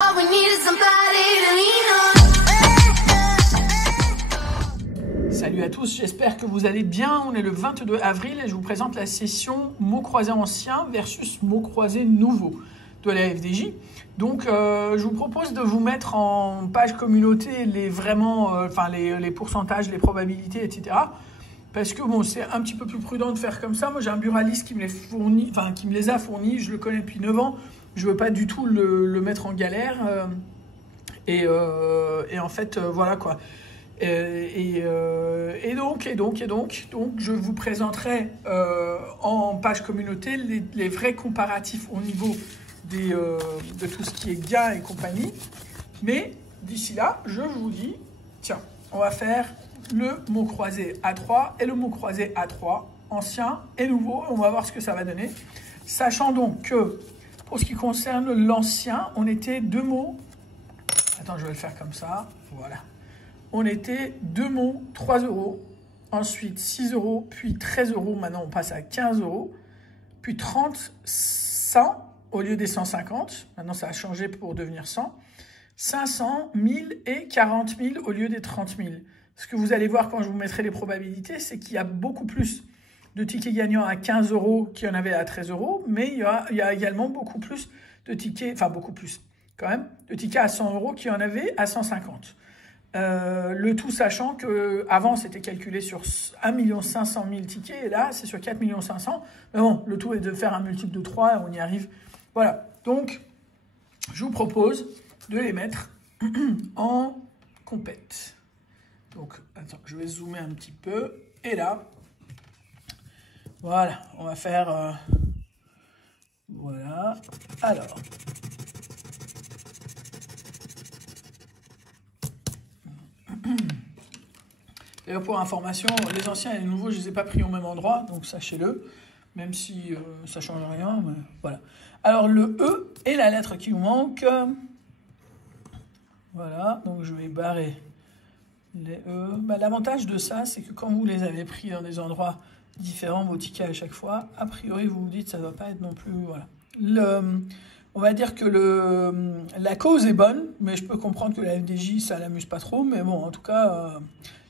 All we need is somebody to lean on. Salut à tous, j'espère que vous allez bien. On est le 22 avril et je vous présente la session mots croisés anciens versus mots croisés nouveaux de la FDJ. Donc, je vous propose de vous mettre en page communauté les pourcentages, les probabilités, etc. Parce que bon, c'est un petit peu plus prudent de faire comme ça. Moi, j'ai un buraliste qui me les a fournis. Je le connais depuis 9 ans. Je veux pas du tout le mettre en galère. Et en fait, voilà quoi. Donc, je vous présenterai en page communauté les vrais comparatifs au niveau de tout ce qui est gain et compagnie. Mais d'ici là, je vous dis, tiens, on va faire le mot croisé A3 et le mot croisé A3, ancien et nouveau. On va voir ce que ça va donner. Sachant donc que, pour ce qui concerne l'ancien, on était deux mots. Attends, je vais le faire comme ça. Voilà. On était deux mots, 3 €. Ensuite, 6 €, puis 13 €. Maintenant, on passe à 15 €. Puis 30, 100 au lieu des 150. Maintenant, ça a changé pour devenir 100. 500, 1000 et 40 000 au lieu des 30 000. Ce que vous allez voir quand je vous mettrai les probabilités, c'est qu'il y a beaucoup plus de tickets gagnants à 15 € qu'il y en avait à 13 €, mais il y a également beaucoup plus de tickets, enfin beaucoup plus quand même, de tickets à 100 € qu'il y en avait à 150. Le tout sachant qu'avant c'était calculé sur 1 500 000 tickets et là c'est sur 4 500 000. Mais bon, le tout est de faire un multiple de 3 et on y arrive. Voilà, donc je vous propose de les mettre en compète. Donc, attends, je vais zoomer un petit peu. Et là, voilà, on va faire... voilà. Alors. D'ailleurs, pour information, les anciens et les nouveaux, je ne les ai pas pris au même endroit, donc sachez-le, même si ça ne change rien. Mais voilà. Alors, le E est la lettre qui nous manque. Voilà, donc je vais barrer les E. L'avantage de ça, c'est que quand vous les avez pris dans des endroits différents, vos tickets à chaque fois, a priori, vous vous dites ça ne va pas être non plus... Voilà. On va dire que la cause est bonne, mais je peux comprendre que la FDJ, ça ne l'amuse pas trop. Mais bon, en tout cas,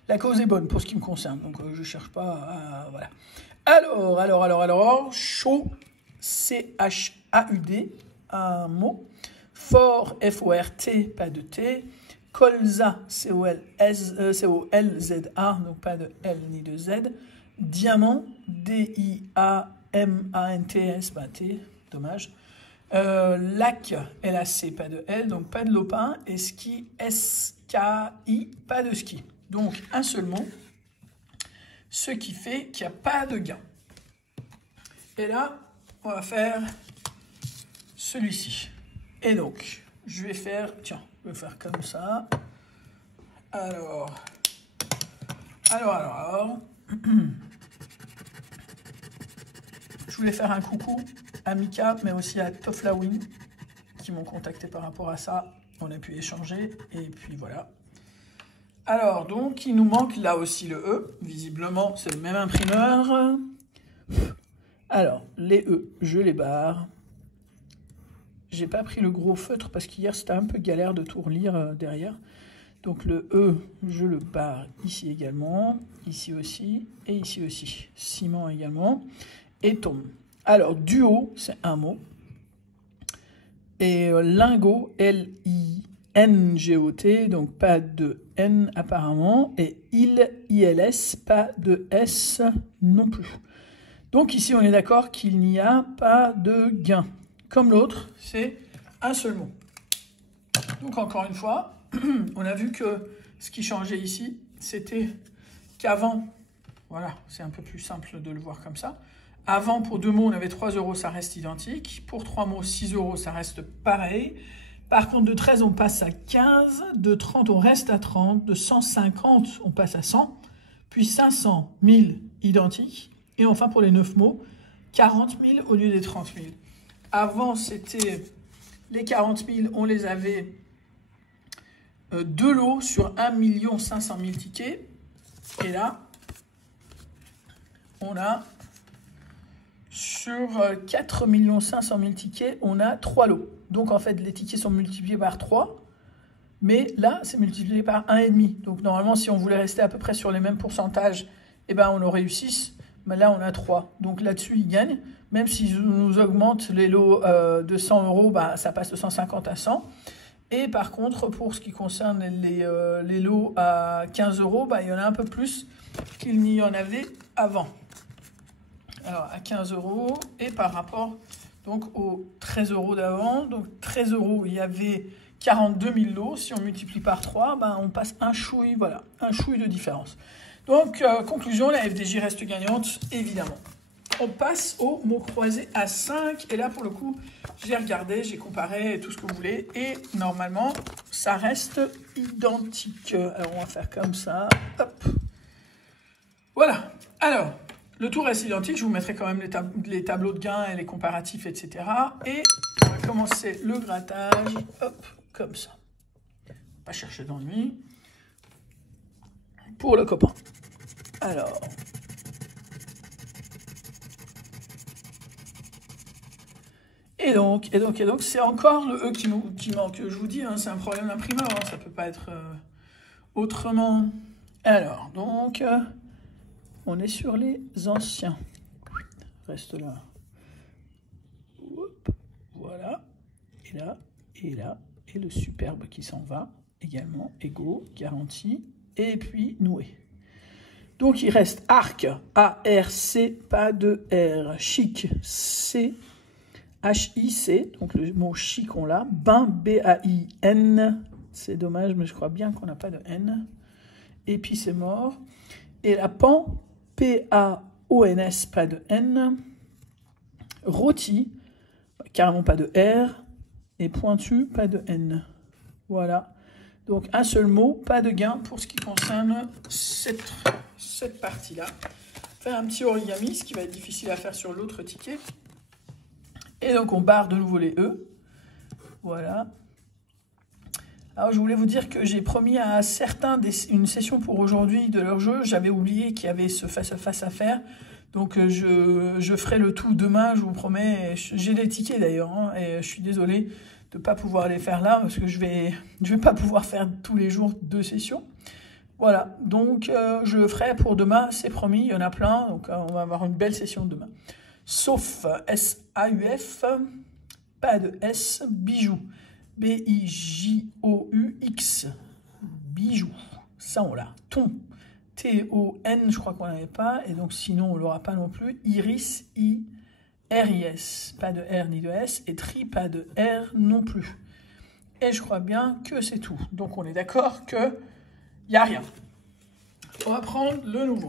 la cause est bonne pour ce qui me concerne. Donc, je ne cherche pas à... Voilà. Alors, chaud, C-H-A-U-D, un mot. Fort, F-O-R-T, pas de T. Colza, C-O-L-Z-A, donc pas de L ni de Z. Diamant, D-I-A-M-A-N-T-S, pas T, dommage. Lac, L-A-C, pas de L, donc pas de lopin. Et ski, S-K-I, pas de ski. Donc un seul mot, ce qui fait qu'il n'y a pas de gain. Et là, on va faire celui-ci. Et donc, je vais faire, tiens, je vais faire comme ça. Alors. Je voulais faire un coucou à Mika, mais aussi à Toflawin, qui m'ont contacté par rapport à ça. On a pu échanger, et puis voilà. Alors, donc, il nous manque là aussi le E. Visiblement, c'est le même imprimeur. Alors, les E, je les barre. J'ai pas pris le gros feutre parce qu'hier c'était un peu galère de tout relire derrière. Donc le E, je le barre ici également, ici aussi et ici aussi. Ciment également. Et tombe. Alors duo, c'est un mot. Et lingot, L-I-N-G-O-T, donc pas de N apparemment. Et ILS, pas de S non plus. Donc ici on est d'accord qu'il n'y a pas de gain. Comme l'autre, c'est un seul mot. Donc encore une fois, on a vu que ce qui changeait ici, c'était qu'avant, voilà, c'est un peu plus simple de le voir comme ça. Avant, pour deux mots, on avait 3 €, ça reste identique. Pour 3 mots, 6 €, ça reste pareil. Par contre, de 13, on passe à 15. De 30, on reste à 30. De 150, on passe à 100. Puis 500, 1000, identique. Et enfin, pour les 9 mots, 40 000 au lieu des 30 000. Avant, c'était les 40 000, on les avait 2 lots sur 1 500 000 tickets. Et là, on a sur 4 500 000 tickets, on a 3 lots. Donc en fait, les tickets sont multipliés par 3. Mais là, c'est multiplié par 1,5. Donc normalement, si on voulait rester à peu près sur les mêmes pourcentages, eh ben, on aurait eu 6. Mais là, on a 3. Donc là-dessus, ils gagnent. Même s'ils nous augmentent les lots de 100 euros, bah, ça passe de 150 à 100. Et par contre, pour ce qui concerne les lots à 15 euros, bah, il y en a un peu plus qu'il n'y en avait avant. Alors, à 15 euros, et par rapport donc, aux 13 euros d'avant. Donc 13 euros, il y avait 42 000 lots. Si on multiplie par 3, ben, on passe un chouille, voilà, un chouille de différence. Donc, conclusion, la FDJ reste gagnante, évidemment. On passe au mot croisé à 5. Et là, pour le coup, j'ai regardé, j'ai comparé tout ce que vous voulez. Et normalement, ça reste identique. Alors, on va faire comme ça. Hop. Voilà. Alors, le tout reste identique. Je vous mettrai quand même les tableaux de gains et les comparatifs, etc. Et on va commencer le grattage. Hop, comme ça. Pas chercher d'ennui. Pour le copain. Alors. Et donc, c'est encore le E qui manque. Je vous dis, hein, c'est un problème d'imprimeur, hein, ça ne peut pas être autrement. Alors, donc, on est sur les anciens. Reste là. Hop, voilà. Et là. Et le superbe qui s'en va. Également, égaux, garantie. Et puis, noué. Donc, il reste arc, A-R-C, pas de R. Chic, C. H-I-C, donc le mot chic on l'a. Bain, B-A-I-N. C'est dommage, mais je crois bien qu'on n'a pas de N. Et puis c'est mort. Et la pan, P-A-O-N-S, pas de N. Rôti, carrément pas de R. Et pointu, pas de N. Voilà. Donc un seul mot, pas de gain pour ce qui concerne cette partie-là. Faire un petit origami, ce qui va être difficile à faire sur l'autre ticket. Et donc, on barre de nouveau les E. Voilà. Alors, je voulais vous dire que j'ai promis à certains une session pour aujourd'hui de leur jeu. J'avais oublié qu'il y avait ce face-à-face à faire. Donc, je ferai le tout demain, je vous promets. J'ai les tickets d'ailleurs. Hein, et je suis désolé de ne pas pouvoir les faire là parce que je vais pas pouvoir faire tous les jours 2 sessions. Voilà. Donc, je le ferai pour demain. C'est promis. Il y en a plein. Donc, on va avoir une belle session demain. Sauf S-A-U-F, pas de S, bijou, B-I-J-O-U-X, bijou, ça on l'a, ton, T-O-N, je crois qu'on n'avait pas, et donc sinon on ne l'aura pas non plus, iris, I-R-I-S, pas de R ni de S, et tri, pas de R non plus. Et je crois bien que c'est tout. Donc on est d'accord qu'il n'y a rien. On va prendre le nouveau.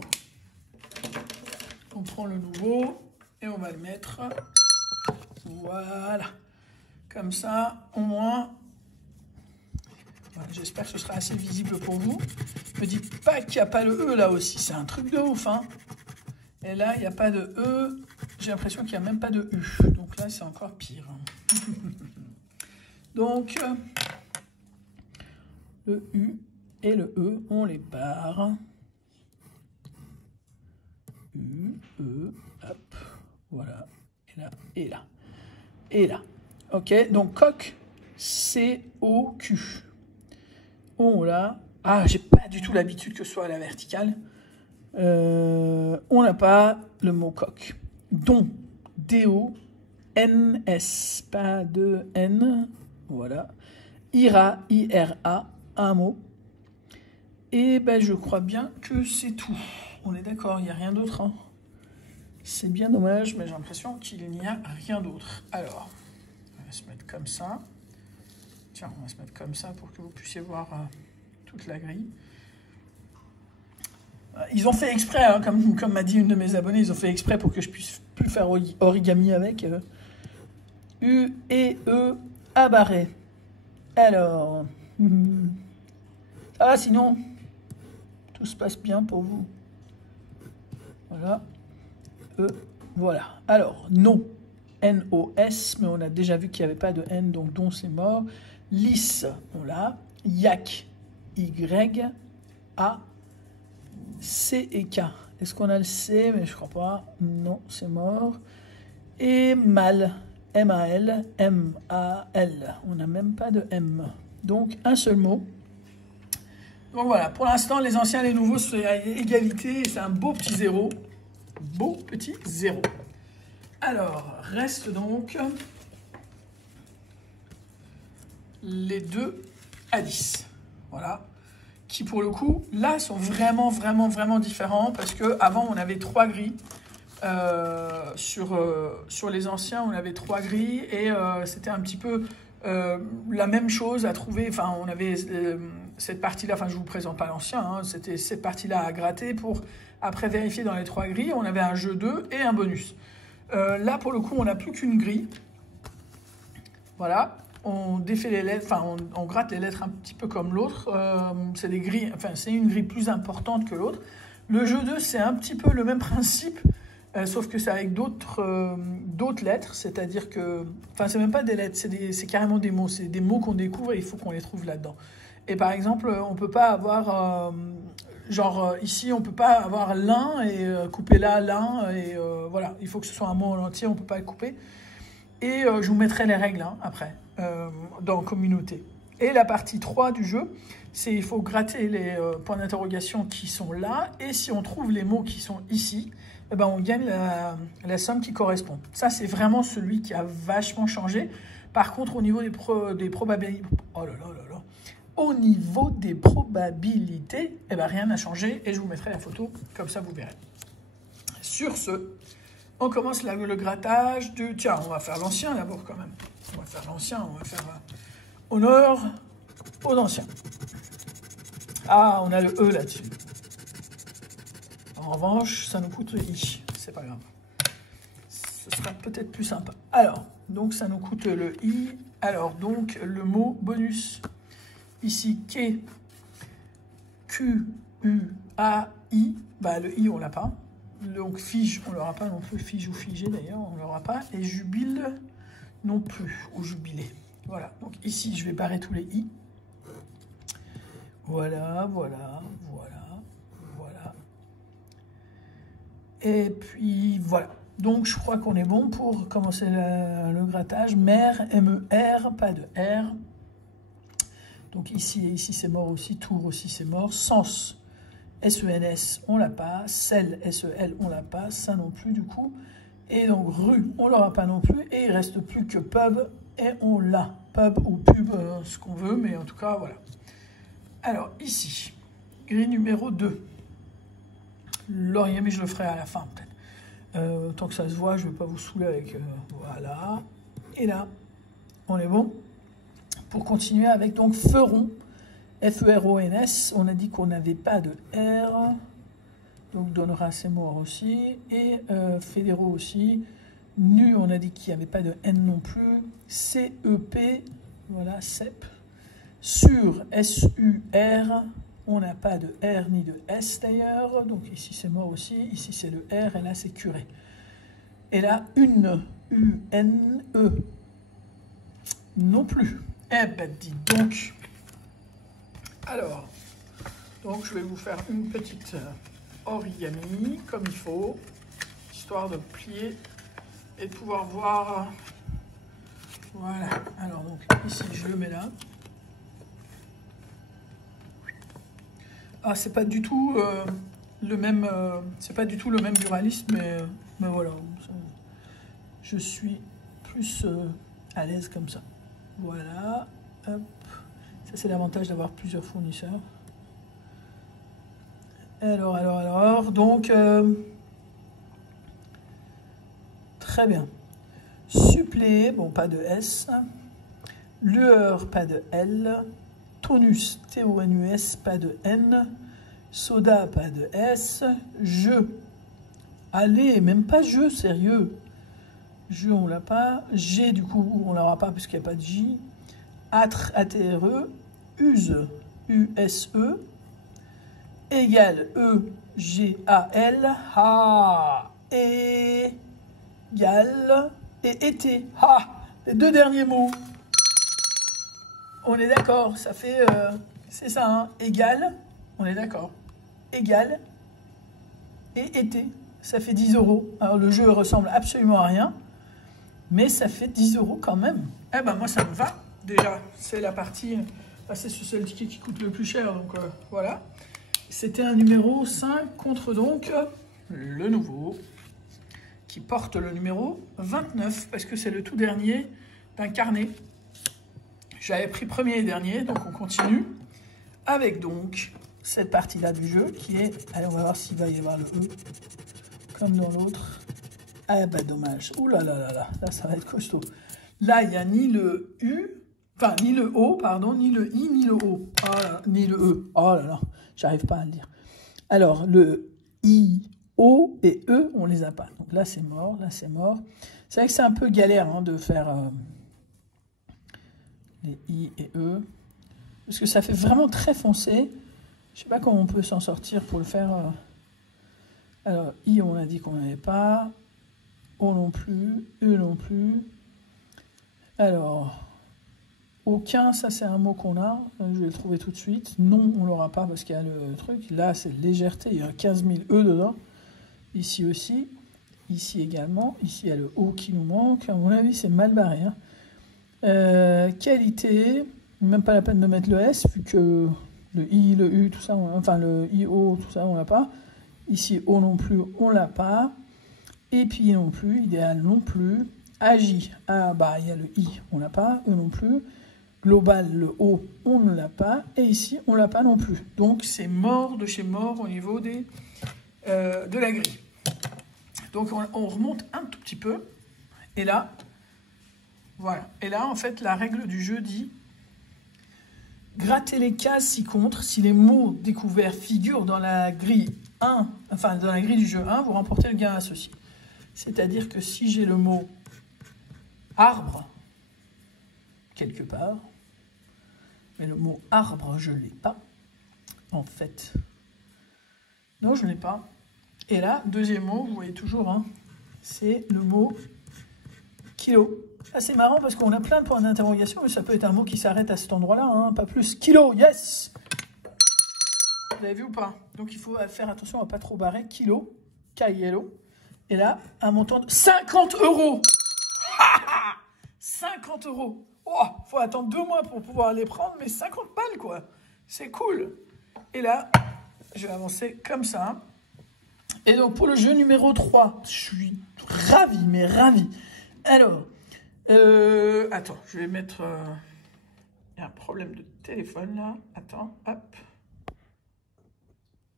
On prend le nouveau. Et on va le mettre, voilà, comme ça, au moins, voilà, j'espère que ce sera assez visible pour vous. Ne me dites pas qu'il n'y a pas le E là aussi, c'est un truc de ouf, hein. Et là, il n'y a pas de E, j'ai l'impression qu'il n'y a même pas de U, donc là, c'est encore pire. Donc, le U et le E, on les barre. U, E, hop. Voilà, et là. Ok, donc coq, C-O-Q. On l'a. Ah, j'ai pas du tout l'habitude que ce soit à la verticale. On n'a pas le mot coq. Don, D-O-N-S, pas de N. Voilà. Ira, I-R-A, un mot. Et ben, je crois bien que c'est tout. On est d'accord, il n'y a rien d'autre, hein. C'est bien dommage, mais j'ai l'impression qu'il n'y a rien d'autre. Alors, on va se mettre comme ça. Tiens, on va se mettre comme ça pour que vous puissiez voir toute la grille. Ils ont fait exprès, hein, comme m'a dit une de mes abonnées, ils ont fait exprès pour que je puisse plus faire origami avec. U et E à barrer. Alors, sinon, tout se passe bien pour vous. Voilà. Voilà. Alors, non. N-O-S, mais on a déjà vu qu'il n'y avait pas de N, donc don, c'est mort. Lys, on l'a. Yak, Y-A, C et K. Est-ce qu'on a le C? Mais je crois pas. Non, c'est mort. Et mal, M-A-L, M-A-L. On n'a même pas de M. Donc, un seul mot. Donc voilà, pour l'instant, les anciens et les nouveaux sont à égalité. C'est un beau petit zéro. Beau petit zéro. Alors, reste donc les 2 à 10. Voilà. Qui, pour le coup, là, sont vraiment, vraiment, vraiment différents. Parce qu'avant, on avait 3 grilles. Sur les anciens, on avait 3 grilles. Et c'était un petit peu la même chose à trouver. Enfin, on avait cette partie-là. Enfin, je ne vous présente pas l'ancien. Hein, c'était cette partie-là à gratter pour, après, vérifier dans les 3 grilles. On avait un jeu 2 et un bonus. Là, pour le coup, on n'a plus qu'une grille. Voilà. On défait les lettres, enfin, on gratte les lettres un petit peu comme l'autre. C'est des grilles, enfin, c'est une grille plus importante que l'autre. Le jeu 2, c'est un petit peu le même principe, sauf que c'est avec d'autres lettres. C'est-à-dire que, enfin, c'est même pas des lettres, c'est carrément des mots. C'est des mots qu'on découvre et il faut qu'on les trouve là-dedans. Et par exemple, on peut pas avoir, ici, on peut pas avoir l'un et couper là, l'un. Et voilà, il faut que ce soit un mot en entier, on peut pas le couper. Et je vous mettrai les règles après, dans communauté. Et la partie 3 du jeu, c'est il faut gratter les points d'interrogation qui sont là. Et si on trouve les mots qui sont ici, eh ben, on gagne la somme qui correspond. Ça, c'est vraiment celui qui a vachement changé. Par contre, au niveau des probabilités... Oh là là là là. Au niveau des probabilités, eh ben, rien n'a changé. Et je vous mettrai la photo, comme ça vous verrez. Sur ce... On commence le grattage de... Tiens, on va faire l'ancien d'abord quand même. On va faire l'ancien, on va faire honneur aux anciens. Ah, on a le E là-dessus. En revanche, ça nous coûte le I. C'est pas grave. Ce sera peut-être plus sympa. Alors, donc ça nous coûte le I. Alors, donc, le mot bonus. Ici, Q, U, A, I. Bah, le I, on l'a pas. Donc fige, on ne l'aura pas non plus, fige ou figé d'ailleurs, on ne l'aura pas. Et jubile non plus, ou jubilé. Voilà, donc ici je vais barrer tous les i. Voilà, voilà, voilà, voilà. Et puis voilà. Donc je crois qu'on est bon pour commencer le grattage. Mer, M-E-R, pas de R. Donc ici et ici c'est mort aussi, tour aussi c'est mort. Sens. S-E-N-S, on l'a pas. Sel, S-E-L, on l'a pas. Ça non plus, du coup. Et donc, rue, on l'aura pas non plus. Et il reste plus que pub, et on l'a. Pub ou pub, ce qu'on veut, mais en tout cas, voilà. Alors, ici, grille numéro 2. Laurier, mais je le ferai à la fin, peut-être. Tant que ça se voit, je ne vais pas vous saouler avec... voilà. Et là, on est bon. Pour continuer avec, donc, feron. F-E-R-O-N-S, on a dit qu'on n'avait pas de R, donc donnera c'est mort aussi, et fédéraux aussi. Nu, on a dit qu'il n'y avait pas de N non plus. C-E-P, voilà, CEP. Sur, S-U-R, on n'a pas de R ni de S d'ailleurs, donc ici c'est mort aussi, ici c'est le R, et là c'est curé. Et là, une, U-N-E, non plus. Eh ben dis donc. Alors, donc je vais vous faire une petite origami, comme il faut, histoire de plier et de pouvoir voir. Voilà, alors donc ici je le mets là. Ah, c'est pas du tout le même, c'est pas du tout le même buralisme, mais voilà, je suis plus à l'aise comme ça. Voilà, hop. Ça, c'est l'avantage d'avoir plusieurs fournisseurs. Alors, donc, très bien. Suppléer, bon, pas de S. Lueur, pas de L. Tonus, T-O-N-U-S, pas de N. Soda, pas de S. Jeu. Allez, même pas jeu, sérieux. Jeu, on l'a pas. G, du coup, on l'aura pas puisqu'il n'y a pas de J. Atre, A-T-R-E. Use, U-S-E. Égale, E-G-A-L. Ha. Égale. Et été. Ha. Les deux derniers mots. On est d'accord, ça fait... c'est ça, hein. Égal. On est d'accord. Égal. Et été. Ça fait 10 €. Alors, le jeu ressemble absolument à rien. Mais ça fait 10 € quand même. Eh ben moi ça me va. Déjà, c'est la partie... c'est le ticket qui coûte le plus cher, donc voilà. C'était un numéro 5 contre donc le nouveau, qui porte le numéro 29, parce que c'est le tout dernier d'un carnet. J'avais pris premier et dernier, donc on continue avec donc cette partie-là du jeu qui est... Allez, on va voir s'il va y avoir le E, comme dans l'autre. Ah bah dommage. Ouh là là là là, là ça va être costaud. Là, il n'y a ni le U, enfin ni le O, pardon, ni le I, ni le O. Oh là, ni le E. Oh là là, j'arrive pas à le dire. Alors, le I, O et E, on les a pas. Donc là, c'est mort, là, c'est mort. C'est vrai que c'est un peu galère hein, de faire les I et E. Parce que ça fait vraiment très foncé. Je sais pas comment on peut s'en sortir pour le faire. Alors, I, on a dit qu'on n'avait pas. O non plus. E non plus. Alors, aucun, ça c'est un mot qu'on a. Je vais le trouver tout de suite. Non, on l'aura pas parce qu'il y a le truc. Là, c'est légèreté. Il y a 15 000 E dedans. Ici aussi. Ici également. Ici, il y a le O qui nous manque. À mon avis, c'est mal barré. Hein. Qualité. Même pas la peine de mettre le S, vu que le I, le U, tout ça, enfin le IO, tout ça, on l'a pas. Ici, O non plus, on l'a pas. Épi non plus, idéal non plus. Agi, ah bah il y a le I, on l'a pas, E non plus. Global, le O, on ne l'a pas. Et ici, on l'a pas non plus. Donc c'est mort de chez mort au niveau des, de la grille. Donc on remonte un tout petit peu. Et là, voilà. Et là, en fait, la règle du jeu dit... Grattez les cases ci-contre. Si les mots découverts figurent dans la grille 1, enfin dans la grille du jeu 1, vous remportez le gain associé. C'est-à-dire que si j'ai le mot arbre quelque part, mais le mot arbre, je ne l'ai pas, en fait. Non, je ne l'ai pas. Et là, deuxième mot, vous voyez toujours, hein, c'est le mot kilo. Ah, c'est marrant parce qu'on a plein de points d'interrogation, mais ça peut être un mot qui s'arrête à cet endroit-là, hein, pas plus. Kilo, yes! Vous avez vu ou pas? Donc il faut faire attention à ne pas trop barrer. Kilo, K-I-L-O. Et là, un montant de 50 €. 50 €. Oh, faut attendre 2 mois pour pouvoir les prendre, mais 50 balles, quoi. C'est cool. Et là, je vais avancer comme ça. Et donc, pour le jeu numéro 3, je suis ravi, mais ravi. Alors, attends, je vais mettre... Il y a un problème de téléphone, là. Attends, hop.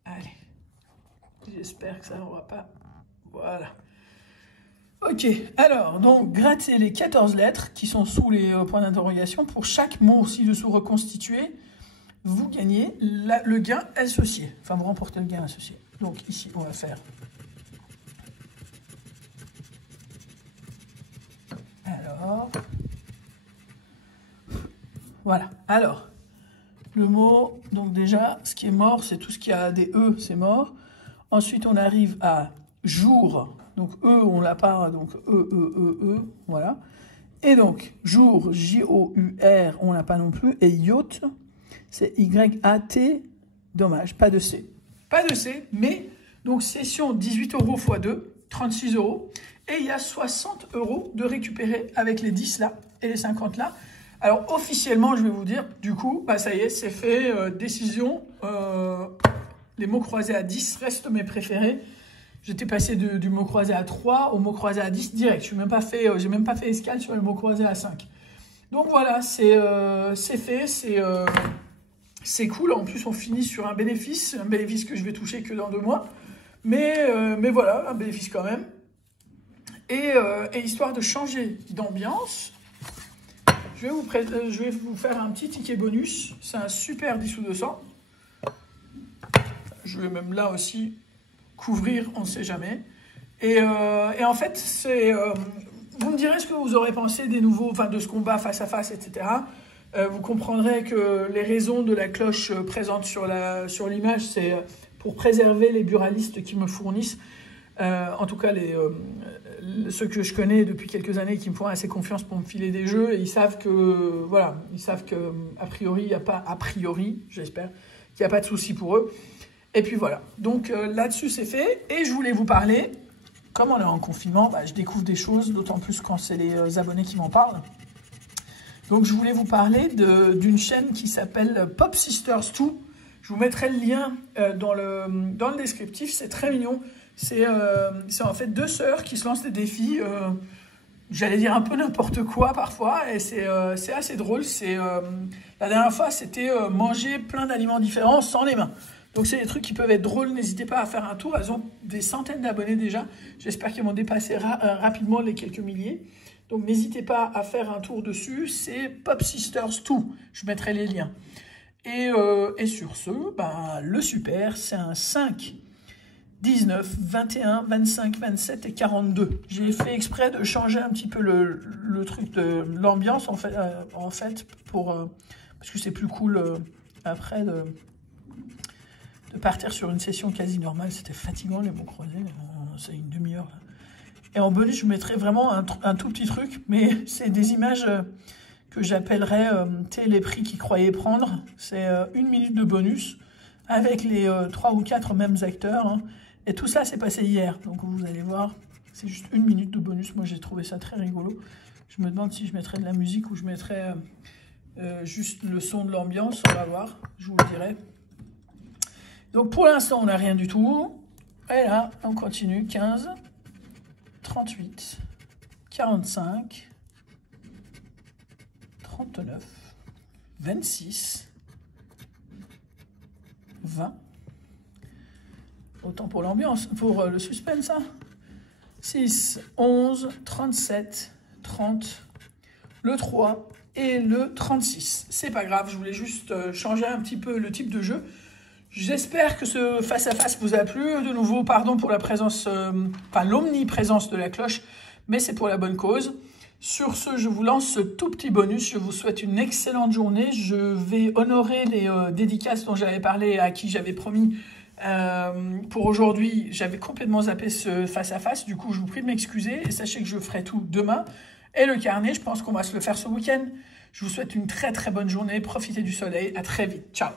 Allez. J'espère que ça n'aura pas... Voilà. Ok, alors, donc, grattez les 14 lettres qui sont sous les points d'interrogation. Pour chaque mot ci-dessous reconstitué, vous gagnez le gain associé. Enfin, vous remportez le gain associé. Donc, ici, on va faire... Alors... Voilà. Alors, le mot, donc déjà, ce qui est mort, c'est tout ce qui a des E, c'est mort. Ensuite, on arrive à jour. Donc, E, on l'a pas, donc E, voilà. Et donc, jour, J-O-U-R, on l'a pas non plus. Et yacht, c'est Y-A-T, dommage, pas de C. Pas de C, mais, donc, session 18 € x 2, 36 €. Et il y a 60 € de récupérer avec les 10 là et les 50 là. Alors, officiellement, je vais vous dire, du coup, bah, ça y est, c'est fait. Décision, les mots croisés à 10 restent mes préférés. J'étais passé du mot croisé à 3 au mot croisé à 10 direct. Je n'ai même pas fait escale sur le mot croisé à 5. Donc voilà, c'est fait, c'est cool. En plus, on finit sur un bénéfice que je vais toucher que dans 2 mois. Mais voilà, un bénéfice quand même. Et histoire de changer d'ambiance, je vais vous faire un petit ticket bonus. C'est un super 10 ou 200. Je vais même là aussi couvrir, on ne sait jamais. Et en fait, vous me direz ce que vous aurez pensé des nouveaux, enfin de ce combat face à face, etc. Vous comprendrez que les raisons de la cloche présente sur l'image, c'est pour préserver les buralistes qui me fournissent. En tout cas, ceux que je connais depuis quelques années qui me font assez confiance pour me filer des jeux, et ils savent que, voilà, a priori, il n'y a pas, j'espère, qu'il n'y a pas de souci pour eux. Et puis voilà, donc là-dessus c'est fait, et je voulais vous parler comme on est en confinement, bah, je découvre des choses, d'autant plus quand c'est les abonnés qui m'en parlent. Donc je voulais vous parler d'une chaîne qui s'appelle Pop Sisters 2. Je vous mettrai le lien dans le descriptif, c'est très mignon. C'est en fait deux sœurs qui se lancent des défis, j'allais dire un peu n'importe quoi parfois, et c'est assez drôle. La dernière fois, c'était manger plein d'aliments différents sans les mains. Donc c'est des trucs qui peuvent être drôles, n'hésitez pas à faire un tour. Elles ont des centaines d'abonnés déjà, j'espère qu'elles vont dépasser rapidement les quelques milliers. Donc n'hésitez pas à faire un tour dessus, c'est Pop Sisters 2, je mettrai les liens. Et sur ce, bah, le super, c'est un 5, 19, 21, 25, 27 et 42. J'ai fait exprès de changer un petit peu le truc de l'ambiance en fait parce que c'est plus cool après de partir sur une session quasi normale. C'était fatigant les mots croisés, c'est une demi-heure. Et en bonus, je vous mettrai vraiment un tout petit truc, mais c'est des images que j'appellerais les prix qu'ils croyaient prendre. C'est 1 minute de bonus avec les 3 ou 4 mêmes acteurs. Hein. Et tout ça, c'est passé hier. Donc vous allez voir, c'est juste 1 minute de bonus. Moi, j'ai trouvé ça très rigolo. Je me demande si je mettrais de la musique ou je mettrais juste le son de l'ambiance. On va voir, je vous le dirai. Donc pour l'instant, on n'a rien du tout. Et là, on continue. 15, 38, 45, 39, 26, 20. Autant pour l'ambiance, pour le suspense, hein. 6, 11, 37, 30, le 3 et le 36. C'est pas grave, je voulais juste changer un petit peu le type de jeu. J'espère que ce face-à-face vous a plu. De nouveau, pardon pour la présence, l'omniprésence de la cloche, mais c'est pour la bonne cause. Sur ce, je vous lance ce tout petit bonus. Je vous souhaite une excellente journée. Je vais honorer les dédicaces dont j'avais parlé, à qui j'avais promis pour aujourd'hui. J'avais complètement zappé ce face-à-face. Du coup, je vous prie de m'excuser. Et sachez que je ferai tout demain. Et le carnet, je pense qu'on va se le faire ce week-end. Je vous souhaite une très très bonne journée. Profitez du soleil. À très vite. Ciao.